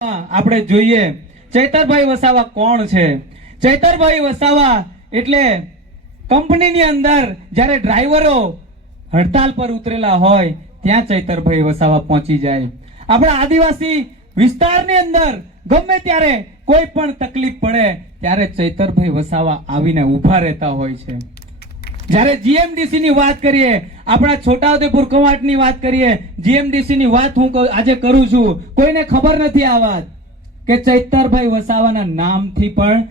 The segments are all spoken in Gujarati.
આપણે જોઈએ ચૈતરભાઈ વસાવા કોણ છે. ચૈતરભાઈ વસાવા એટલે કંપનીની અંદર જ્યારે ડ્રાઈવરો હડતાલ પર ઉતરેલા હોય ત્યાં ચૈતરભાઈ વસાવા પહોંચી જાય. આપણા આદિવાસી વિસ્તારની અંદર ગમે ત્યારે કોઈ પણ તકલીફ પડે ત્યારે ચૈતરભાઈ વસાવા આવીને ઊભા રહેતા હોય છે. જ્યારે જીએમડીસી ની વાત કરીએ, આપણા છોટાઉદેપુર કવાંટની વાત કરીએ, જીએમડીસી ની વાત હું આજે કરું છું, કોઈને ખબર નથી આ વાત કે ચૈતરભાઈ વસાવાના નામથી પણ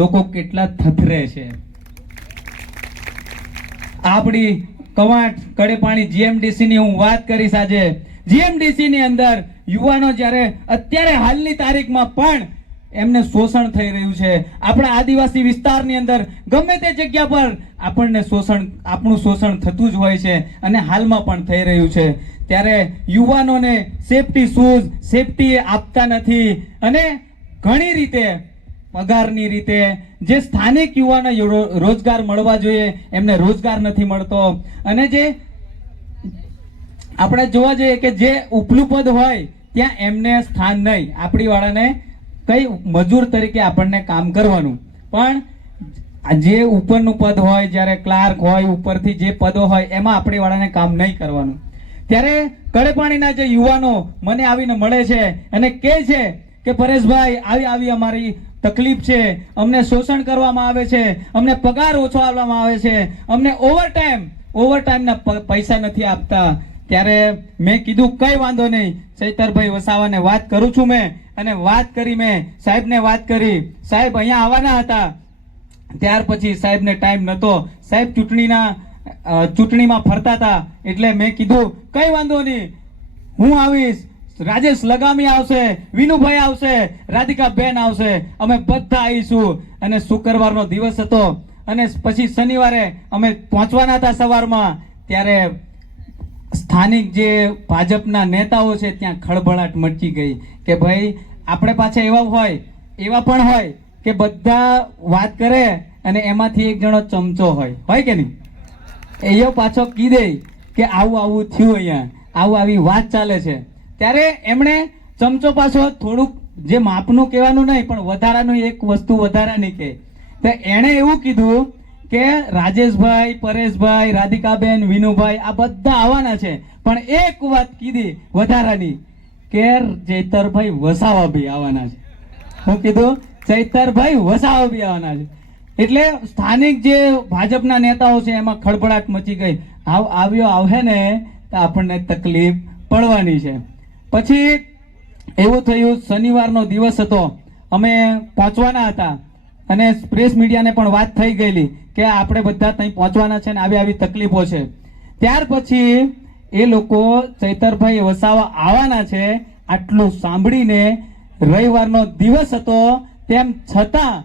લોકો કેટલા થથરે છે. આપણી કવાંટ કડેપાણી જીએમડીસી ની હું વાત કરીશ. આજે જીએમડીસી ની અંદર યુવાનો જ્યારે અત્યારે હાલની તારીખમાં પણ એમને શોષણ થઈ રહ્યું છે. આપણા આદિવાસી વિસ્તારની અંદર ગમે તે જગ્યા પર આપણું શોષણ થતું જ હોય છે અને હાલમાં પણ થઈ રહ્યું છે. ત્યારે યુવાનોને સેફટી શૂઝ સેફટી આપતા નથી અને ઘણી રીતે પગારની રીતે જે સ્થાનિક યુવાનો રોજગાર મળવા જોઈએ એમને રોજગાર નથી મળતો. અને જે આપણે જોવા જઈએ કે જે ઉપલું પદ હોય ત્યાં એમને સ્થાન નહીં. આપણી વાળાને કઈ મજૂર તરીકે આપણને કામ કરવાનું, પણ જે ઉપરનું પદ હોય, જ્યારે ક્લાર્ક હોય, ઉપરથી જે પદો હોય એમાં આપણી વાળાને કામ નહીં કરવાનું. ત્યારે કડેપાણીના જે યુવાનો મને આવીને મળે છે અને કહે છે કે પરેશભાઈ આવી અમારી તકલીફ છે, અમને શોષણ કરવામાં આવે છે, અમને પગાર ઓછો આપવામાં આવે છે, અમને ઓવરટાઈમના પૈસા નથી આપતા. ત્યારે મેં કીધું કઈ વાંધો નહીં, ચૈતરભાઈ વસાવાને વાત કરું છું મેં. અને વાત કરી, મેં સાહેબને વાત કરી. સાહેબ અહીંયા આવવાના હતા, ત્યાર પછી સાહેબને ટાઈમ નતો. સાહેબ ચૂંટણીમાં ફરતા હતા એટલે મેં કીધું કઈ વાંધો નહીં, હું આવીશ. રાજેશ લગામી આવશે, વિનુભાઈ આવશે, રાધિકા બેન આવશે, અમે બધા આવીશું. અને શુક્રવારનો દિવસ હતો અને પછી શનિવારે અમે પહોંચવાના હતા સવારમાં. ત્યારે સ્થાનિક જે ભાજપના નેતાઓ છે ત્યાં ખળભળાટ મચી ગઈ કે ભાઈ આપણે પાછા એવા પણ હોય કે બધા વાત કરે અને એમાંથી એક જણો ચમચો હોય કે નહીં, એ પાછો કીધે કે આવું થયું, અહીંયા આવી વાત ચાલે છે. ત્યારે એમણે ચમચો પાછો થોડુંક જે માપનું કહેવાનું નહીં પણ વધારાનું એક વસ્તુ વધારાની કહે. તો એણે એવું કીધું કે રાજેશભાઈ, પરેશભાઈ, રાધિકાબેન, વિનુભાઈ આ બધા આવવાના છે, પણ એક વાત કીધી વધારાની કે ચૈતરભાઈ વસાવા બી આવવાના છે. હું કીધું ચૈતરભાઈ વસાવા બી આવવાના છે. એટલે સ્થાનિક જે ભાજપના નેતાઓ છે એમાં ખળભળાટ મચી ગઈ. આવે ને તો આપણને તકલીફ પડવાની છે. પછી એવું થયું, શનિવારનો દિવસ હતો, અમે પહોંચવાના હતા અને પ્રેસ મીડિયાને પણ વાત થઈ ગયેલી કે આપણે બધા ત્યાં પહોંચવાના છે ને આવી તકલીફો છે. ત્યાર પછી એ લોકો ચૈતરભાઈ વસાવા આવવાના છે આટલું સાંભળીને રવિવારનો દિવસ હતો તેમ છતાં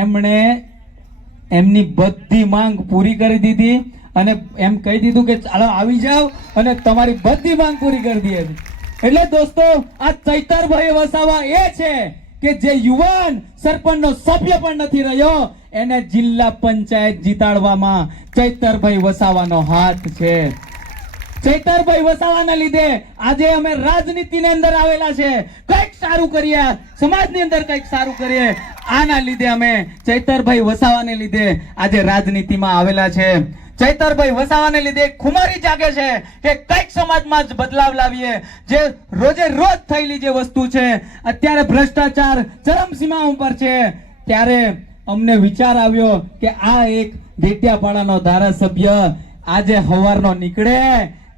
એમણે એમની બધી માંગ પૂરી કરી દીધી અને એમ કહી દીધું કે ચાલો આવી જાઓ અને તમારી બધી માંગ પૂરી કરી દઈએ. એટલે દોસ્તો આ ચૈતરભાઈ વસાવા એ છે કે જે યુવાન સરપંચનો સભ્ય પણ નથી રહ્યો એને જિલ્લા પંચાયત જીતાડવામાં ચૈતરભાઈ વસાવાનો હાથ છે. ચૈતરભાઈ વસાવાના લીધે આજે અમે રાજનીતિની અંદર આવેલા છે. કંઈક સારું કરીએ, સમાજની અંદર કંઈક સારું કરીએ, આના લીધે અમે ચૈતરભાઈ વસાવાને લીધે આજે રાજનીતિમાં આવેલા છે. ચૈતરભાઈ વસાવાને લીધે ખુમારી જાગે છે કે કંઈક સમાજમાં જ બદલાવ લાવીએ. જે રોજે રોજ થયેલી જે વસ્તુ છે, અત્યારે ભ્રષ્ટાચાર ચરમસીમા ઉપર છે, ત્યારે અમને વિચાર આવ્યો કે આ એક ડેડિયાપાડાનો ધારાસભ્ય આજે સવારનો નીકળે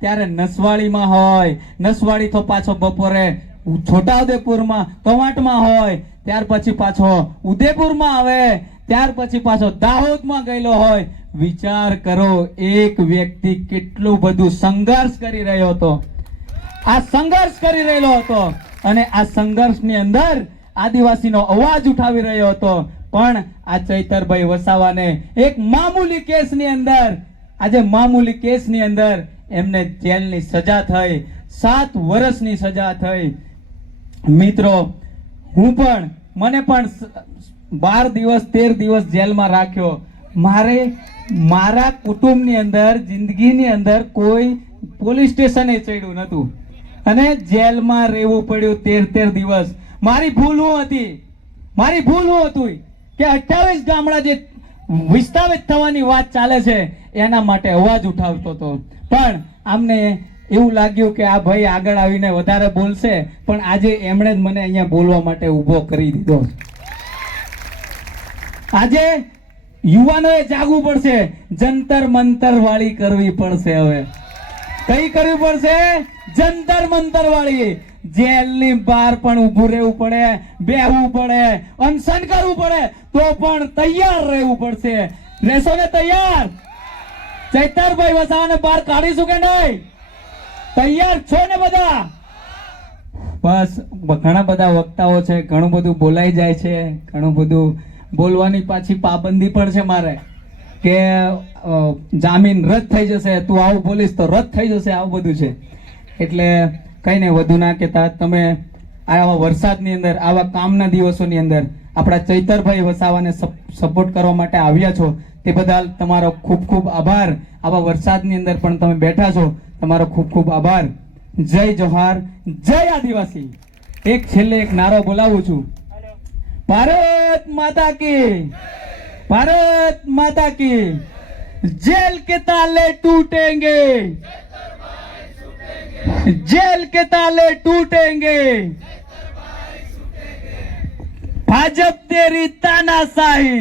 ત્યારે નસવાડીમાં હોય, નસવાડી તો પાછો બપોરે છોટાઉદેપુરમાં કવાંટમાં હોય, ત્યાર પછી પાછો ઉદયપુરમાં આવે, ત્યાર પછી પાછો દાહોદમાં ગયેલો હોય. વિચાર કરો એક વ્યક્તિ કેટલું બધું સંઘર્ષ કરી રહ્યો હતો. આ સંઘર્ષ કરી રહેલો હતો અને આ સંઘર્ષની અંદર આદિવાસીનો અવાજ ઉઠાવી રહ્યો હતો. પણ આ ચૈતરભાઈ વસાવાને એક મામૂલી કેસની અંદર એમને જેલની સજા થઈ, 7 વર્ષની સજા થઈ. મિત્રો મને પણ 12 દિવસ 13 દિવસ જેલમાં રાખ્યો. મારા કુટુંબની અંદર, જિંદગીની અંદર કોઈ પોલીસ સ્ટેશને ચડ્યું નતું અને જેલમાં રહેવું પડ્યું 13 દિવસ. મારી ભૂલ શું હતી, મારી ભૂલ શું હતું કે 28 ગામડા જે વિસ્થાપિત થવાની વાત ચાલે છે એના માટે અવાજ ઉઠાવતો હતો, પણ આમને એવું લાગ્યું કે આ ભાઈ આગળ આવીને વધારે બોલશે, પણ આજે એમણે જ મને અહીંયા બોલવા માટે ઊભો કરી દીધો. આજે યુવાનોએ જાગવું પડશે, જંતર મંતર વાળી કરવી પડશે. હવે કઈ કરવી પડશે? જંતર મંતર વાળી. જેલની બહાર પણ ઊભું રહેવું પડે, બેહવું પડે, અનશન કરવું પડે, તો પણ તૈયાર રહેવું પડશે. રહેશો ને તૈયાર? ચૈતરભાઈ વસાવાને બહાર કાઢીશું કે નહીં? તૈયાર છો ને બધા? બસ ઘણા બધા વક્તાઓ છે, ઘણું બધું બોલાઈ જાય છે, ઘણું બધું બોલવાની પાછી પાબંદી પણ છે મારે કે જામીન રદ થઈ જશે, તું આવું બોલીશ તો રદ થઈ જશે, આવું બધું છે. એટલે કઈ ને વધુ ના કહેતા, તમે આવા વરસાદની અંદર, આવા કામના દિવસોની અંદર આપણા ચૈતરભાઈ વસાવાને સપોર્ટ કરવા માટે આવ્યા છો, તે બદલ તમારો ખૂબ ખૂબ આભાર. આવા વરસાદની અંદર પણ તમે બેઠા છો, તમારો ખૂબ ખૂબ આભાર. જય જોહાર, જય આદિવાસી. એક છેલ્લે એક નારો બોલાવું છું, ભારત માતા કી, ભારત માતા કી. જેલ કે તાલે टूटेंगे, जेल के ताले टूटेंगे, भाजप तेरी तानाशाही,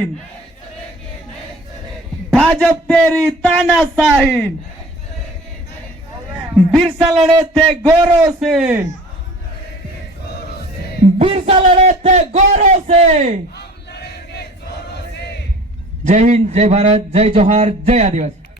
भाजप तेरी तानाशाही. बिरसा लड़े थे गौरव से, बिरसा लड़े थे गौरव से. जय हिंद, जय भारत, जय जोहार, जय आदिवासी.